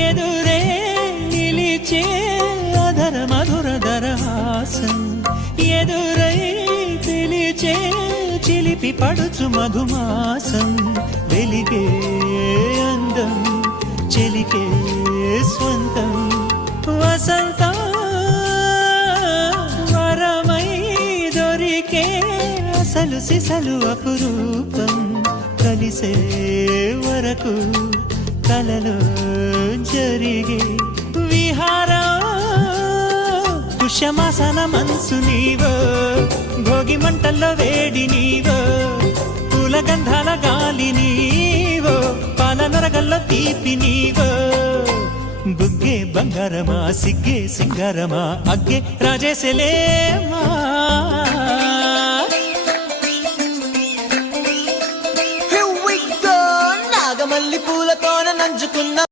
ఎదురే నిలిచే అధర మధుర దరహాసం ఎదురై పిలిచే చిలిపి పడుచు మధుమాసం వెలిగే అందం చెలికే స్వంతం వసంతం వరమై దొరికే అసలు సిసలు అపురూపం కలిసే వరకు కలలో జరిగే విహారం పుష్యమాసన మనసు నీవో భోగి మంటల్లో వేడి నీవో పూల గంధాల గాలి నీవో పాల నరగల్లో తీపి నీవో బుగ్గే బంగారమా సిగ్గే సింగారమా అగ్గే రాజేశలేమా నాగమల్లి పూలతోన నంచుకున్న